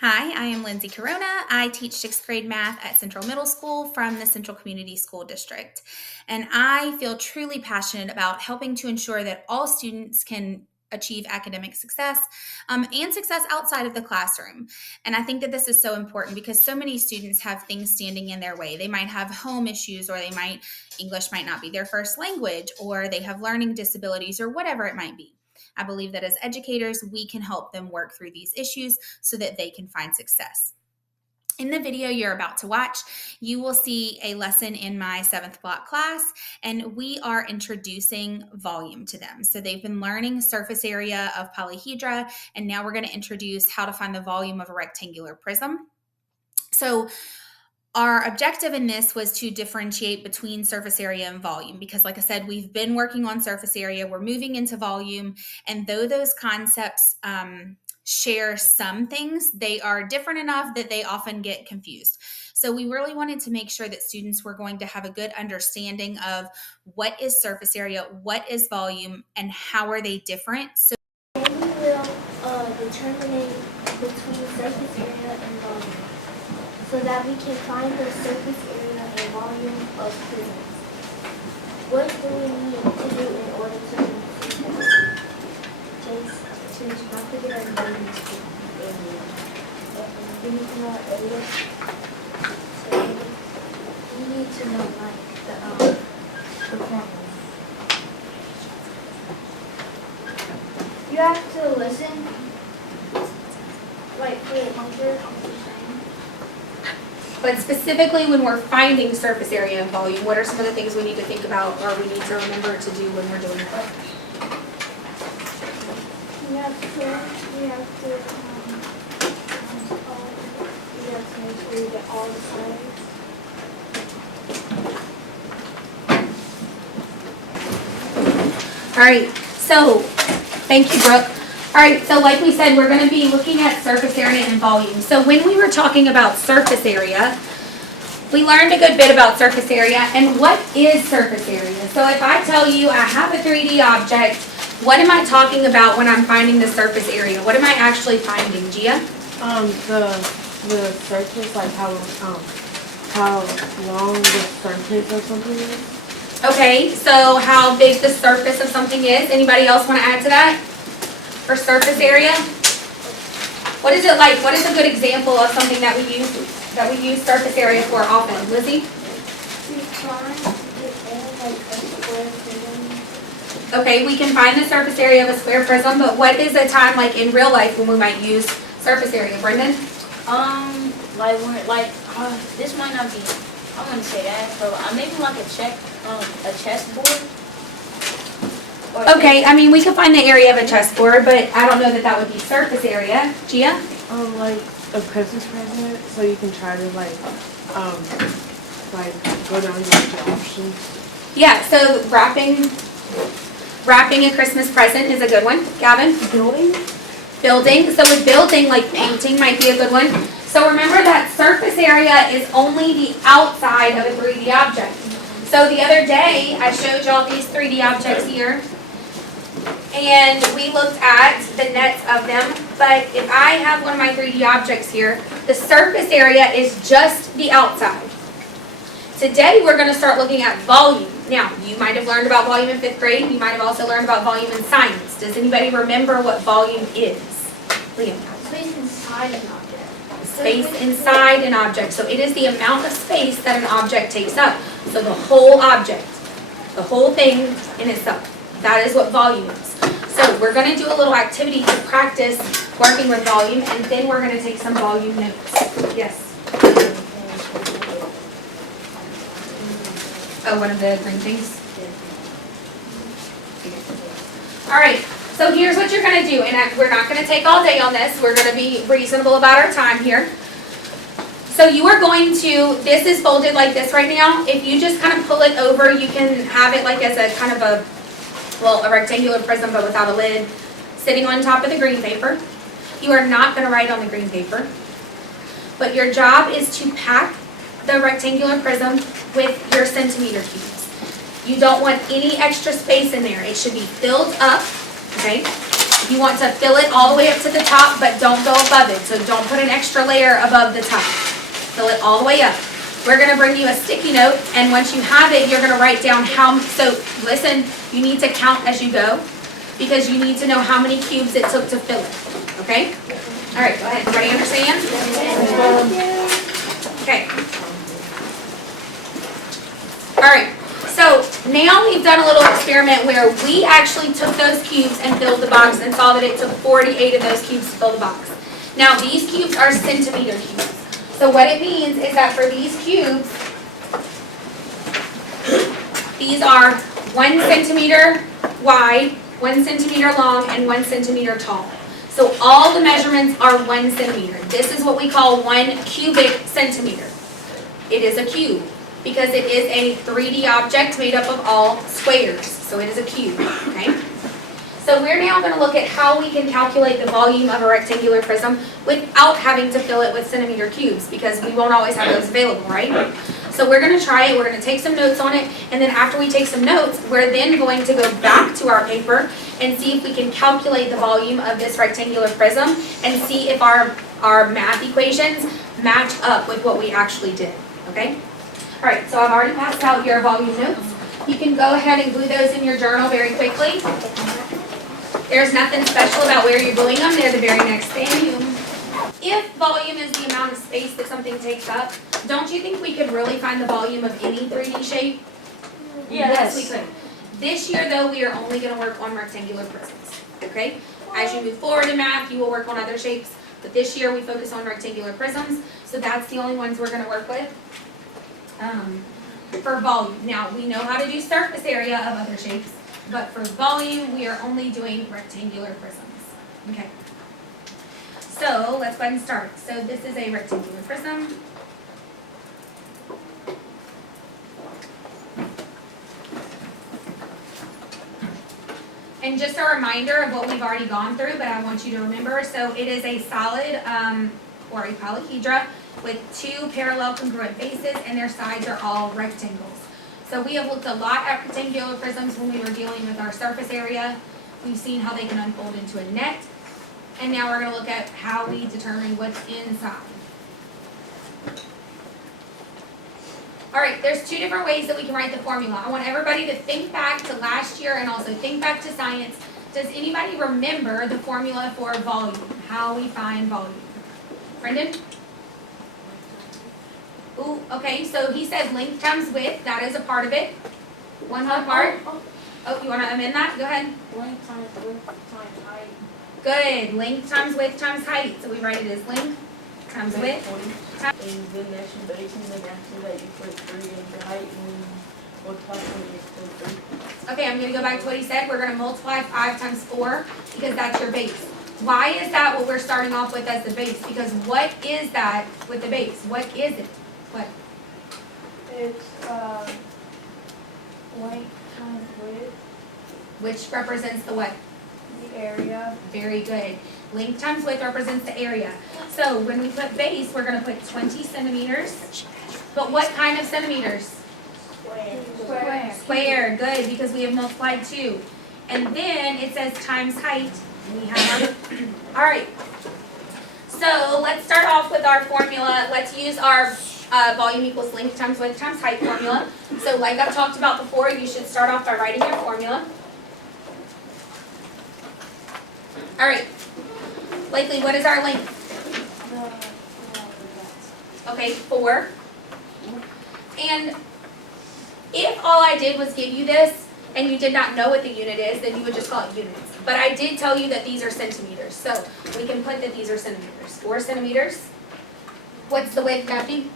Hi, I am Lindsay Corona. I teach 6th grade math at Central Middle School from the Central Community School District. And I feel truly passionate about helping to ensure that all students can achieve academic success and success outside of the classroom. And I think that this is so important because so many students have things standing in their way. They might have home issues, or English might not be their first language, or they have learning disabilities, or whatever it might be. I believe that as educators, we can help them work through these issues so that they can find success. In the video you're about to watch, you will see a lesson in my 7th block class, and we are introducing volume to them. So they've been learning surface area of polyhedra, and now we're going to introduce how to find the volume of a rectangular prism. So our objective in this was to differentiate between surface area and volume because, like I said, we've been working on surface area, we're moving into volume, and though those concepts share some things, they are different enough that they often get confused. So we really wanted to make sure that students were going to have a good understanding of what is surface area, what is volume, and how are they different. So we will determine between surface area and volume, so that we can find the surface area and volume of prisms. What do we need to do in order to complete that? Just not forget our names area. We need to know our area. So we need to know like the formula. You have to listen, like for the answer. but specifically when we're finding surface area and volume, what are some of the things we need to think about or we need to remember to do when we're doing it? We have to make sure you get all the sides. All right, so thank you, Brooke. All right, so like we said, we're going to be looking at surface area and volume. So when we were talking about surface area, we learned a good bit about surface area. And what is surface area? So if I tell you I have a 3D object, what am I talking about when I'm finding the surface area? What am I actually finding, Gia? The surface, like how long the surface of something is. Okay, so how big the surface of something is. Anybody else want to add to that? For surface area? What is it like? What is a good example of something that we use surface area for often? Lizzie? Okay, we can find the surface area of a square prism, but what is a time like in real life when we might use surface area? Brendan? This might not be, I wouldn't say that, but maybe like a chessboard. Okay, I mean, we could find the area of a chessboard, but I don't know that that would be surface area. Gia? Like a Christmas present, so you can try to like go down the options. Yeah, so wrapping a Christmas present is a good one. Gavin? Building? Building. So with building, like painting might be a good one. So remember that surface area is only the outside of a 3D object. So the other day, I showed y'all these 3D objects here. And we looked at the nets of them. But if I have one of my 3D objects here, the surface area is just the outside. Today, we're going to start looking at volume. Now, you might have learned about volume in 5th grade. You might have also learned about volume in science. Does anybody remember what volume is? Liam? Space inside an object. Space inside an object. So it is the amount of space that an object takes up. So the whole object, the whole thing in itself. That is what volume is. So we're going to do a little activity to practice working with volume, and then we're going to take some volume notes. Yes? Oh, one of the green things? All right. So here's what you're going to do, and we're not going to take all day on this. We're going to be reasonable about our time here. So you are going to, this is folded like this right now. If you just kind of pull it over, you can have it like as a kind of a rectangular prism but without a lid sitting on top of the green paper. You are not going to write on the green paper, but your job is to pack the rectangular prism with your centimeter cubes. You don't want any extra space in there. It should be filled up. Okay, You want to fill it all the way up to the top, but don't go above it. So don't put an extra layer above the top. Fill it all the way up. We're gonna bring you a sticky note, and once you have it, you're gonna write down so listen, you need to count as you go, because you need to know how many cubes it took to fill it, okay? All right, go ahead, everybody understand? Okay. All right, so now we've done a little experiment where we actually took those cubes and filled the box and saw that it took 48 of those cubes to fill the box. Now these cubes are centimeter cubes. So what it means is that for these cubes, these are 1 centimeter wide, 1 centimeter long, and 1 centimeter tall. So all the measurements are 1 centimeter. This is what we call 1 cubic centimeter. It is a cube because it is a 3D object made up of all squares. So it is a cube, okay? So we're now going to look at how we can calculate the volume of a rectangular prism without having to fill it with centimeter cubes, because we won't always have those available, right? So we're going to try it, we're going to take some notes on it, and then after we take some notes, we're then going to go back to our paper and see if we can calculate the volume of this rectangular prism and see if our math equations match up with what we actually did, okay? All right, so I've already passed out your volume notes. You can go ahead and glue those in your journal very quickly. There's nothing special about where you're gluing them. They're the very next thing. If volume is the amount of space that something takes up, don't you think we could really find the volume of any 3D shape? Yes, we could. This year, though, we are only going to work on rectangular prisms, okay? As you move forward in math, you will work on other shapes, but this year we focus on rectangular prisms, so that's the only ones we're going to work with for volume. Now, we know how to do surface area of other shapes, but for volume, we are only doing rectangular prisms. Okay. So let's go ahead and start. So this is a rectangular prism. And just a reminder of what we've already gone through, but I want you to remember. So it is a solid or a polyhedra with 2 parallel congruent bases, and their sides are all rectangles. So we have looked a lot at rectangular prisms when we were dealing with our surface area. We've seen how they can unfold into a net. And now we're going to look at how we determine what's inside. All right, there's 2 different ways that we can write the formula. I want everybody to think back to last year and also think back to science. Does anybody remember the formula for volume? How we find volume? Brendan? Ooh, okay, so he said length times width. That is a part of it. One whole part. Oh, you want to amend that? Go ahead. Length times width times height. Good. Length times width times height. So we write it as length times width. And then that's your base, and then after that you put 3 in your height and multiply 3. Okay, I'm going to go back to what he said. We're going to multiply 5 times 4 because that's your base. Why is that what we're starting off with as the base? Because what is that with the base? What is it? What? It's length times width, Which represents the what? the area. Very good. Length times width represents the area. So when we put base, we're going to put 20 centimeters. But what kind of centimeters? Square. Square. Good, because we have multiplied 2. And then it says times height. We have all right. So let's start off with our formula. Let's use our volume equals length times width times height formula. So like I've talked about before, you should start off by writing your formula. All right. Blakely, what is our length? Okay, 4. And if all I did was give you this and you did not know what the unit is, then you would just call it units. But I did tell you that these are centimeters, so we can put that these are centimeters. 4 centimeters. What's the width, Daphne?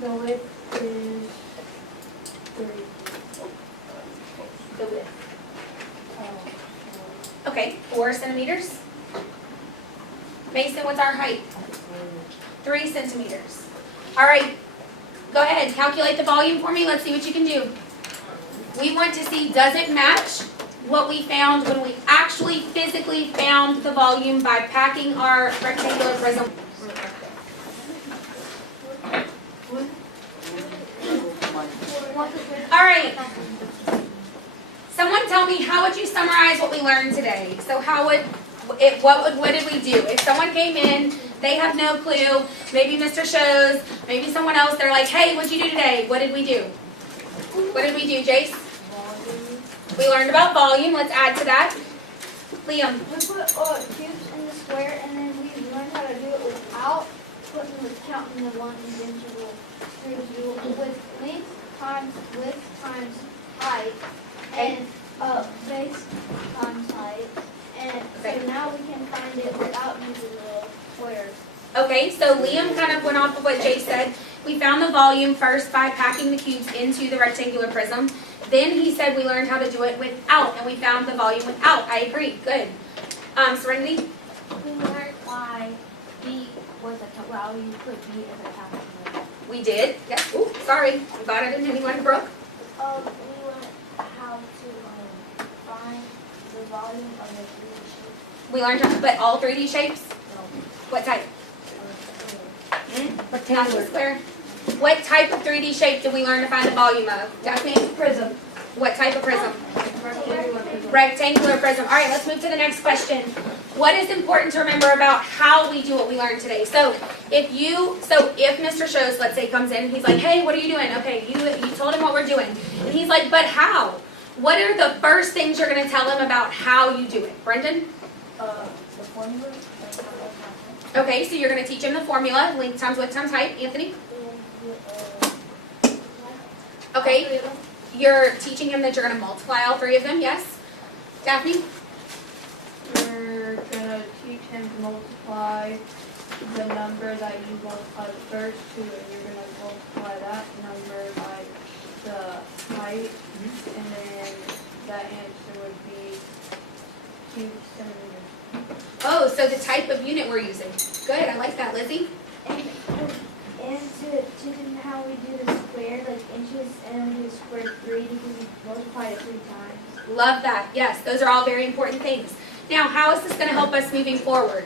The width is 3. The width. Okay, 4 centimeters. Mason, what's our height? 3 centimeters. All right, go ahead, calculate the volume for me. Let's see what you can do. We want to see, does it match what we found when we actually physically found the volume by packing our rectangular prism? All right. Someone tell me, how would you summarize what we learned today? So how would What did we do? If someone came in, they have no clue, maybe Mr. Shows, maybe someone else, they're like, hey, what'd you do today? What did we do? What did we do, Jace? We learned about volume. Let's add to that. Liam. We put cubes in the square, and then we learned how to do it without counting the one individual cubes. With length times width times height, and base times height. And so now we can find it without using the squares. Okay, so Liam kind of went off of what Jay said. We found the volume first by packing the cubes into the rectangular prism. Then he said we learned how to do it without, and we found the volume without. I agree. Good. Serenity? We learned why B was a value, you put B as a calculator. We did. Yes. Ooh, sorry. We got it in anyone, Brooke? We learned how to find the volume of the 3D shape. We learned how to put all 3D shapes? What type? Not the square. What type of 3D shape did we learn to find the volume of? Daphne? Prism. What type of prism? Rectangular prism. All right, let's move to the next question. What is important to remember about how we do what we learned today? So if Mr. Shows, let's say, comes in, he's like, hey, what are you doing? Okay, you told him what we're doing. And he's like, but how? What are the first things you're going to tell him about how you do it? Brendan? The formula. Okay, so you're going to teach him the formula, length times width times height. Anthony? Okay, you're teaching him that you're going to multiply all three of them, yes? Daphne? You're gonna teach him to multiply the number that you multiply the first to, and you're gonna multiply that number by the height, and then that answer would be cube centimeters. Oh, so the type of unit we're using. Good, I like that. Lizzie? And to teach them how we do the square, like inches, and we do square 3 because we multiply it 3 times. Love that. Yes, those are all very important things. Now, how is this going to help us moving forward?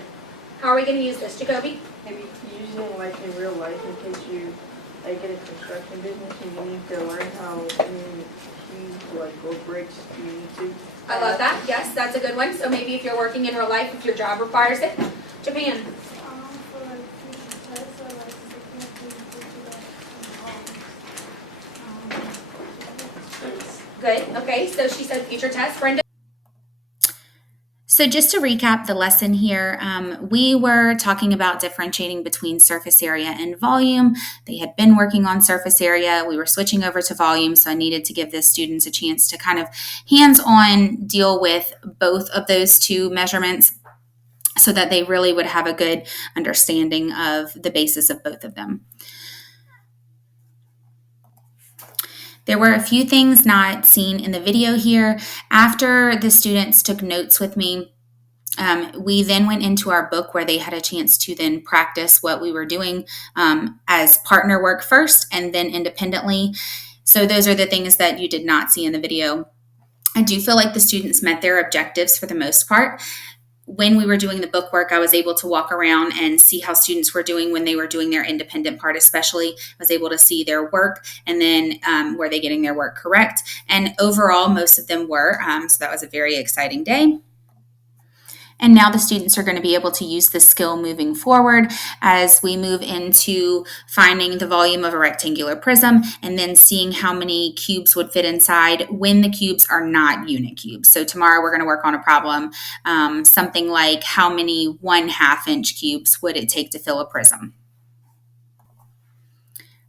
How are we going to use this? Jacoby? Maybe using like in real life in case you like in a construction business and you need to learn how many cubes like or bricks you need to. I love that. Yes, that's a good one. So maybe if you're working in real life, if your job requires it. Japan? For like future tests, or like Good. Okay, so she said future tests. Brenda? So just to recap the lesson here, we were talking about differentiating between surface area and volume. They had been working on surface area. We were switching over to volume, so I needed to give the students a chance to kind of hands-on deal with both of those two measurements so that they really would have a good understanding of the basis of both of them. There were a few things not seen in the video here. After the students took notes with me, we then went into our book where they had a chance to then practice what we were doing as partner work first and then independently. So those are the things that you did not see in the video. I do feel like the students met their objectives for the most part. When we were doing the book work, I was able to walk around and see how students were doing when they were doing their independent part, especially. I was able to see their work and then were they getting their work correct? And overall, most of them were. So that was a very exciting day. And now the students are going to be able to use this skill moving forward as we move into finding the volume of a rectangular prism and then seeing how many cubes would fit inside when the cubes are not unit cubes. So tomorrow we're going to work on a problem, something like how many 1/2 inch cubes would it take to fill a prism?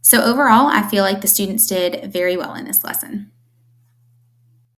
So overall, I feel like the students did very well in this lesson.